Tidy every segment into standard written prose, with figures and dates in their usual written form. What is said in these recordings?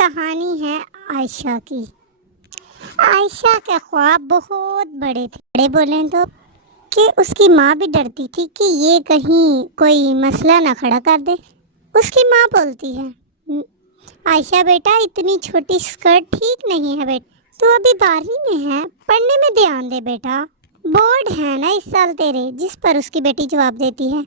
کہانی ہے عائشہ کی۔ عائشہ کے خواب بہت بڑے تھے، بڑے بولیں تو کہ اس کی ماں بھی ڈرتی تھی کہ یہ کہیں کوئی مسئلہ نہ کھڑا کر دے۔ اس کی ماں بولتی ہے، عائشہ بیٹا اتنی چھوٹی اسکرٹ ٹھیک نہیں ہے بیٹا، تو ابھی 12ویں میں ہے، پڑھنے میں دھیان دے بیٹا، بورڈ ہے نا اس سال تیرے۔ جس پر اس کی بیٹی جواب دیتی ہے،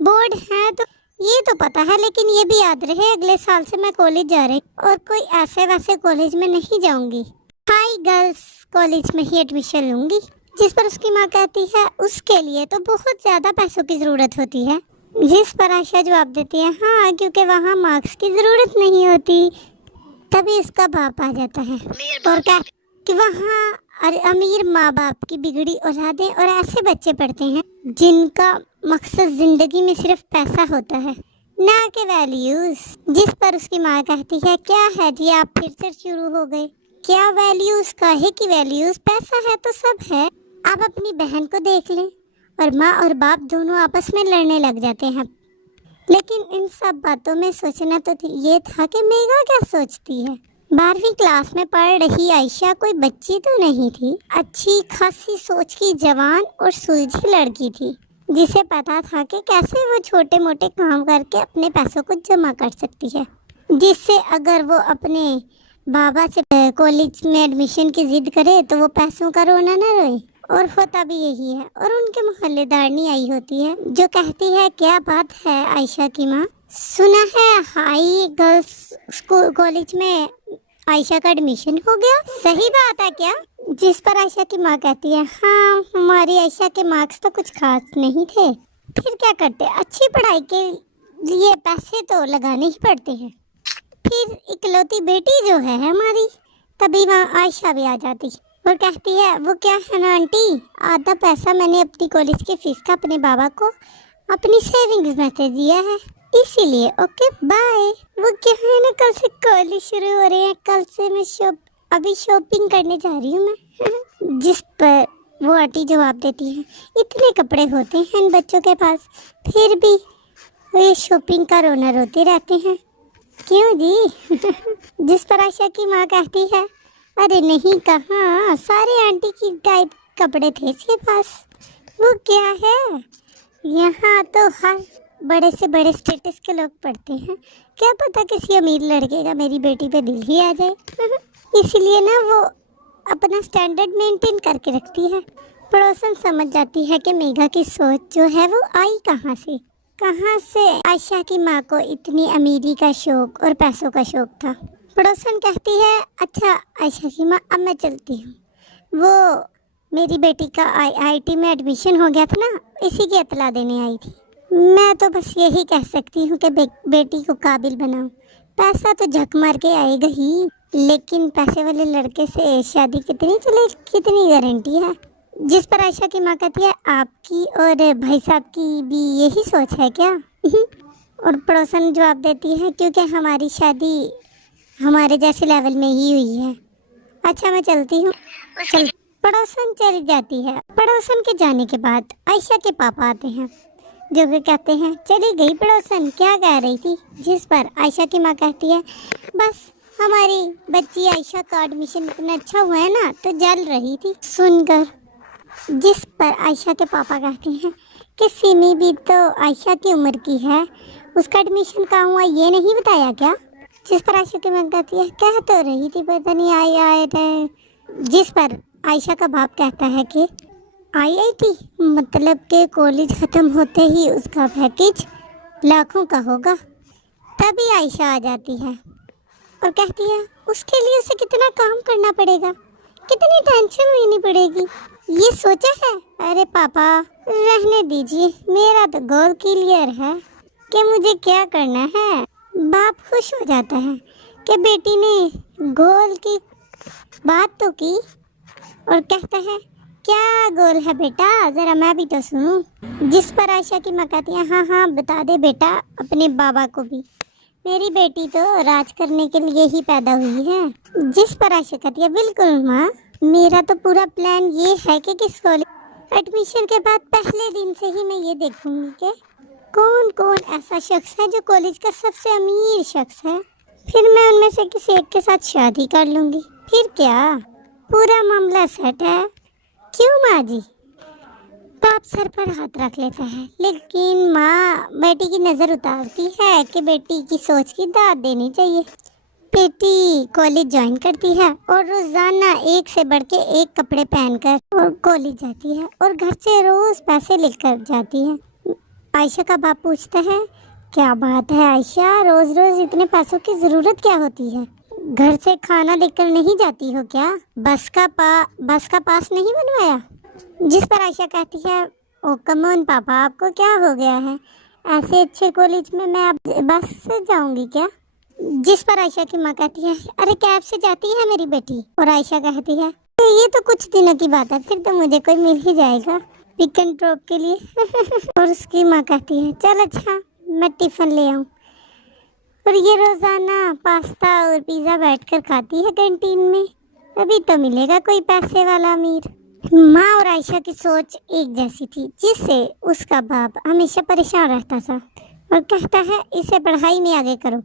بورڈ ہے تو یہ تو پتا ہے، لیکن یہ بھی یاد رہے اگلے سال سے میں کالج جا رہی اور کوئی ایسے ویسے کالج میں نہیں جاؤں گی، ہائی گرلز کالج میں ہی ایڈمیشن لوں گی۔ جس پر اس کی ماں کہتی ہے اس کے لیے تو بہت زیادہ پیسوں کی ضرورت ہوتی ہے۔ جس پر عائشہ جواب دیتی ہے، ہاں کیونکہ وہاں مارکس کی ضرورت نہیں ہوتی۔ تبھی اس کا باپ آ جاتا ہے اور کہتا کہ وہاں امیر ماں باپ کی بگڑی اولادیں اور ایسے بچے پڑھتے ہیں جن کا مقصد زندگی میں صرف پیسہ ہوتا ہے، نہ کہ ویلیوز۔ جس پر اس کی ماں کہتی ہے، کیا ہے جی آپ پھر سے شروع ہو گئے، کیا ویلیوز کا ہے کہ ویلیوز، پیسہ ہے تو سب ہے۔ آپ اپنی بہن کو دیکھ لیں، اور ماں اور باپ دونوں آپس میں لڑنے لگ جاتے ہیں۔ لیکن ان سب باتوں میں سوچنا تو یہ تھا کہ میگا کیا سوچتی ہے۔ 12ویں کلاس میں پڑھ رہی عائشہ کوئی بچی تو نہیں تھی، اچھی خاصی سوچ کی جوان اور سلجھی لڑکی تھی، جسے پتا تھا کہ کیسے وہ چھوٹے موٹے کام کر کے اپنے پیسوں کو جمع کر سکتی ہے، جس سے اگر وہ اپنے بابا سے کالج میں ایڈمیشن کی ضد کرے تو وہ پیسوں کا رونا نہ روئے۔ اور ہوتا بھی یہی ہے، اور ان کے محلے دارنی آئی ہوتی ہے جو کہتی ہے، کیا بات ہے عائشہ کی ماں، سنا ہے ہائی گرلز کالج میں عائشہ کا ایڈمیشن ہو گیا، صحیح بات ہے کیا؟ جس پر عائشہ کی ماں کہتی ہے، ہاں ہماری عائشہ کے مارکس تو کچھ خاص نہیں تھے، پھر کیا کرتے، اچھی پڑھائی کے لیے پیسے تو لگانے ہی پڑتے ہیں، پھر اکلوتی بیٹی جو ہے ہماری۔ تبھی وہاں عائشہ بھی آ جاتی اور کہتی ہے، وہ کیا ہے نا آنٹی، آدھا پیسہ میں نے اپنی کالج کی فیس کا اپنے بابا کو اپنی سیونگز میں سے دیا ہے، اسی لیے اوکے بائے۔ وہ کیا ہے نا کل سے کالج شروع ہو رہے ہیں، کل سے میں ابھی شاپنگ کرنے جا رہی ہوں میں۔ جس پر وہ آنٹی جواب دیتی ہے، اتنے کپڑے ہوتے ہیں ان بچوں کے پاس، پھر بھی وہ شاپنگ کا رونا روتے رہتے ہیں، کیوں جی؟ جس پر عائشہ کی ماں کہتی ہے، ارے نہیں کہاں، سارے آنٹی کی ٹائپ کپڑے تھے اس کے پاس، وہ کیا ہے، یہاں تو ہر بڑے سے بڑے اسٹیٹس کے لوگ پڑھتے ہیں، کیا پتا کسی امیر لڑکے کا میری بیٹی پہ دل ہی آ جائے۔ اسی لیے نا وہ اپنا سٹینڈرڈ مینٹین کر کے رکھتی ہے۔ پڑوسن سمجھ جاتی ہے کہ میگا کی سوچ جو ہے وہ آئی کہاں سے عائشہ کی ماں کو اتنی امیری کا شوق اور پیسوں کا شوق تھا۔ پڑوسن کہتی ہے، اچھا عائشہ کی ماں اب میں چلتی ہوں، وہ میری بیٹی کا آئی ٹی میں ایڈمیشن ہو گیا تھا نا، اسی کی اطلاع دینے آئی تھی، میں تو بس یہی کہہ سکتی ہوں کہ بیٹی کو قابل بناؤ، پیسہ تو جھک مار کے آئے گا ہی، لیکن پیسے والے لڑکے سے شادی کتنی گارنٹی ہے۔ جس پر عائشہ کی ماں کہتی ہے، آپ کی اور بھائی صاحب کی بھی یہی سوچ ہے کیا؟ اور پڑوسن جواب دیتی ہے، کیونکہ ہماری شادی ہمارے جیسے لیول میں ہی ہوئی ہے، اچھا میں چلتی ہوں۔ پڑوسن چلی جاتی ہے۔ پڑوسن کے جانے کے بعد عائشہ کے پاپا آتے ہیں، جو کہ کہتے ہیں، چلی گئی پڑوسن، کیا کہہ رہی تھی؟ جس پر عائشہ کی ماں کہتی ہے، بس ہماری بچی عائشہ کا ایڈمیشن اتنا اچھا ہوا ہے نا تو جل رہی تھی سن کر۔ جس پر عائشہ کے پاپا کہتے ہیں کہ سیمی بھی تو عائشہ کی عمر کی ہے، اس کا ایڈمیشن کہاں ہوا یہ نہیں بتایا کیا؟ جس پر عائشہ کی ماں کہتی ہے، کہہ تو رہی تھی پتہ نہیں آئے رہے۔ جس پر عائشہ کا باپ کہتا ہے کہ آئی تھی، مطلب کہ کالج ختم ہوتے ہی اس کا پیکیج لاکھوں کا ہوگا۔ تبھی عائشہ آ جاتی ہے اور کہتی ہے، اس کے لیے اسے کتنا کام کرنا پڑے گا، کتنی ٹینشن لینی پڑے گی، یہ سوچا ہے؟ ارے پاپا رہنے دیجیے، میرا تو گول کلیئر ہے کہ مجھے کیا کرنا ہے۔ باپ خوش ہو جاتا ہے کہ بیٹی نے گول کی بات تو کی، اور کہتا ہے، کیا گول ہے بیٹا، ذرا میں بھی تو سنوں۔ جس پر عائشہ کی ماں کہتی ہے، ہاں بتا دے بیٹا اپنے بابا کو بھی، میری بیٹی تو راج کرنے کے لیے ہی پیدا ہوئی ہے۔ جس پر عائشہ کہتی ہے، بالکل ماں، میرا تو پورا پلان یہ ہے کہ کس کالج ایڈمیشن کے بعد پہلے دن سے ہی میں یہ دیکھوں گی کہ کون ایسا شخص ہے جو کالج کا سب سے امیر شخص ہے، پھر میں ان میں سے کسی ایک کے ساتھ شادی کر لوں گی، پھر کیا، پورا معاملہ سیٹ ہے۔ کیوں ماں جی؟ باپ سر پر ہاتھ رکھ لیتا ہے، لیکن ماں بیٹی کی نظر اتارتی ہے کہ بیٹی کی سوچ کی داد دینی چاہیے۔ بیٹی کالج جوائن کرتی ہے اور روزانہ ایک سے بڑھ کے ایک کپڑے پہن کر اور کالج جاتی ہے اور گھر سے روز پیسے لے کر جاتی ہے۔ عائشہ کا باپ پوچھتا ہے، کیا بات ہے عائشہ، روز روز اتنے پیسوں کی ضرورت کیا ہوتی ہے؟ گھر سے کھانا لے کر نہیں جاتی ہو کیا؟ بس کا پاس نہیں بنوایا؟ جس پر عائشہ کہتی ہے، او کمون پاپا، آپ کو کیا ہو گیا ہے؟ ایسے اچھے کالج میں اب بس سے جاؤں گی کیا؟ جس پر عائشہ کی ماں کہتی ہے، ارے کیب سے جاتی ہے میری بیٹی۔ اور عائشہ کہتی ہے، یہ تو کچھ دنوں کی بات ہے، پھر تو مجھے کوئی مل ہی جائے گا پک اینڈ ڈراپ کے لیے۔ اور اس کی ماں کہتی ہے، چل اچھا میں ٹفن لے آؤں۔ اور یہ روزانہ پاستا اور پیزا بیٹھ کر کھاتی ہے کینٹین میں، ابھی تو ملے گا کوئی پیسے والا امیر۔ ماں اور عائشہ کی سوچ ایک جیسی تھی، جس سے اس کا باپ ہمیشہ پریشان رہتا تھا اور کہتا ہے، اسے پڑھائی میں آگے کرو،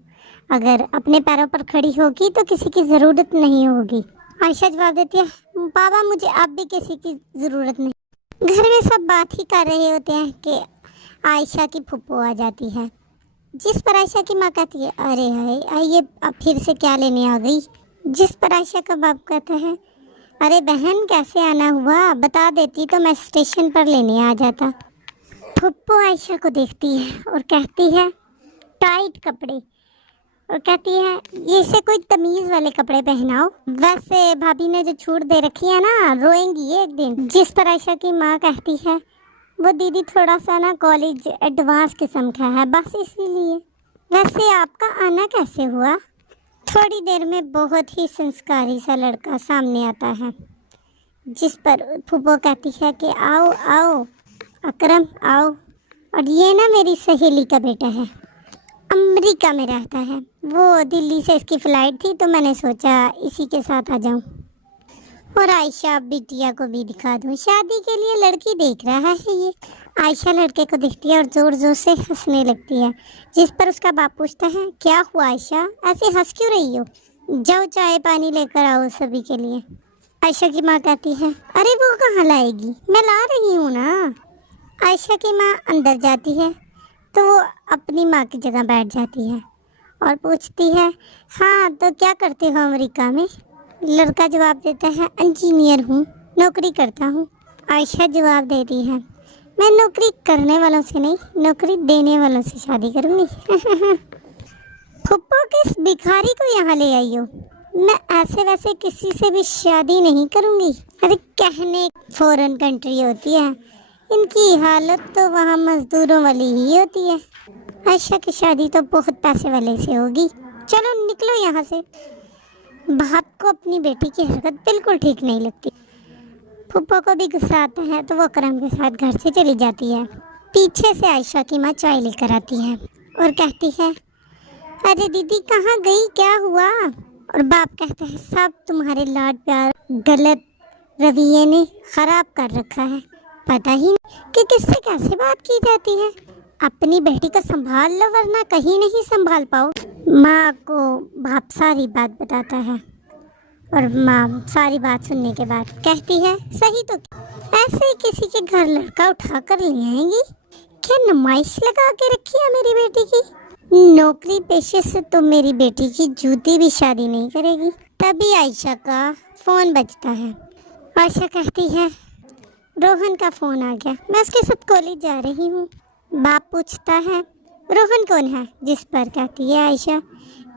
اگر اپنے پیروں پر کھڑی ہوگی تو کسی کی ضرورت نہیں ہوگی۔ عائشہ جواب دیتی ہے، بابا مجھے اب بھی کسی کی ضرورت نہیں۔ گھر میں سب بات ہی کر رہے ہوتے ہیں کہ عائشہ کی پھپھو آ جاتی ہے، جس پر عائشہ کی ماں کہتی ہے، ارے ہائے یہ اب پھر سے کیا لینے آ گئی؟ جس پر عائشہ کا باپ کہتا ہے، ارے بہن کیسے آنا ہوا، بتا دیتی تو میں اسٹیشن پر لینے آ جاتا۔ پھپھو عائشہ کو دیکھتی ہے اور کہتی ہے، ٹائٹ کپڑے، اور کہتی ہے، یہ اسے کوئی تمیز والے کپڑے پہناؤ، ویسے بھابھی نے جو چھوٹ دے رکھی ہے نا، روئیں گی ایک دن۔ جس پر عائشہ کی ماں کہتی ہے، وہ دیدی تھوڑا سا نا کالج ایڈوانس قسم کا ہے، بس اسی لیے۔ ویسے آپ کا آنا کیسے ہوا؟ تھوڑی دیر میں بہت ہی سنسکاری سا لڑکا سامنے آتا ہے، جس پر پھپھو کہتی ہے کہ آؤ آؤ اکرم آؤ، اور یہ نا میری سہیلی کا بیٹا ہے، امریکہ میں رہتا ہے، وہ دلی سے اس کی فلائٹ تھی تو میں نے سوچا اسی کے ساتھ آ جاؤں، اور عائشہ بٹیا کو بھی دکھا دوں، شادی کے لیے لڑکی دیکھ رہا ہے یہ۔ عائشہ لڑکے کو دیکھتی ہے اور زور زور سے ہنسنے لگتی ہے، جس پر اس کا باپ پوچھتا ہے، کیا ہوا عائشہ، ایسے ہنس کیوں رہی ہو؟ جاؤ چائے پانی لے کر آؤ سبھی کے لیے۔ عائشہ کی ماں کہتی ہے، ارے وہ کہاں لائے گی، میں لا رہی ہوں نا۔ عائشہ کی ماں اندر جاتی ہے تو وہ اپنی ماں کی جگہ بیٹھ جاتی ہے اور پوچھتی ہے، ہاں تو کیا کرتے ہو امریکہ میں؟ لڑکا جواب دیتا ہے، انجینئر ہوں، نوکری کرتا ہوں۔ عائشہ جواب دیتی ہے، میں نوکری کرنے والوں سے نہیں، نوکری دینے والوں سے شادی کروں گی۔ پھپھو کس بھکاری کو یہاں لے آئی ہو؟ میں ایسے ویسے کسی سے بھی شادی نہیں کروں گی۔ ارے کہنے فورن کنٹری ہوتی ہے، ان کی حالت تو وہاں مزدوروں والی ہی ہوتی ہے۔ عائشہ کی شادی تو بہت پیسے والے سے ہوگی، چلو نکلو یہاں سے۔ باپ کو اپنی بیٹی کی حرکت بالکل ٹھیک نہیں لگتی۔ پھپھو کو بھی غصہ آتا ہے تو وہ کرم کے ساتھ گھر سے چلی جاتی ہے۔ پیچھے سے عائشہ کی ماں چائے لے کر آتی ہے اور کہتی ہے، ارے دیدی کہاں گئی، کیا ہوا؟ اور باپ کہتا ہے، سب تمہارے لاڈ پیار غلط رویے نے خراب کر رکھا ہے، پتہ ہی نہیں کہ کس سے کیسے بات کی جاتی ہے۔ اپنی بیٹی کو سنبھال لو ورنہ کہیں نہیں سنبھال پاؤ۔ ماں کو باپ ساری بات بتاتا ہے اور ماں ساری بات سننے کے بعد کہتی ہے، صحیح تو ایسے ہی کسی کے گھر لڑکا اٹھا کر لے آئیں گی، کیا نمائش لگا کے رکھی ہے میری بیٹی کی؟ نوکری پیشے سے تو میری بیٹی کی جوتی بھی شادی نہیں کرے گی۔ تبھی عائشہ کا فون بجتا ہے۔ عائشہ کہتی ہے، روہن کا فون آ گیا، میں اس کے ساتھ کالج جا رہی ہوں۔ باپ پوچھتا ہے، روہن کون ہے؟ جس پر کہتی ہے عائشہ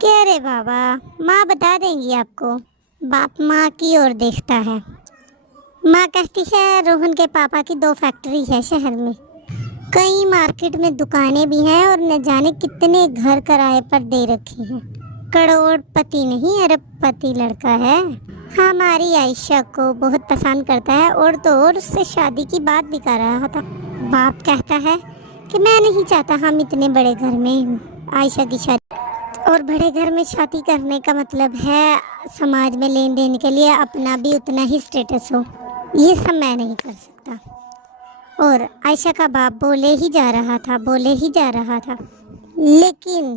کہ ارے بابا ماں بتا دیں گی آپ کو۔ باپ ماں کی اور دیکھتا ہے۔ ماں کہتی ہے، روہن کے پاپا کی 2 فیکٹری ہے شہر میں، کئی مارکیٹ میں دکانیں بھی ہیں اور نہ جانے کتنے گھر کرائے پر دے رکھے ہیں، کروڑ پتی نہیں ارب پتی لڑکا ہے، ہماری عائشہ کو بہت پسند کرتا ہے اور تو اور اس سے شادی کی بات بھی کر رہا تھا۔ باپ کہتا ہے کہ میں نہیں چاہتا ہم اتنے بڑے گھر میں عائشہ کی شادی، اور بڑے گھر میں شادی کرنے کا مطلب ہے سماج میں لین دین کے لیے اپنا بھی اتنا ہی سٹیٹس ہو، یہ سب میں نہیں کر سکتا۔ اور عائشہ کا باپ بولے ہی جا رہا تھا لیکن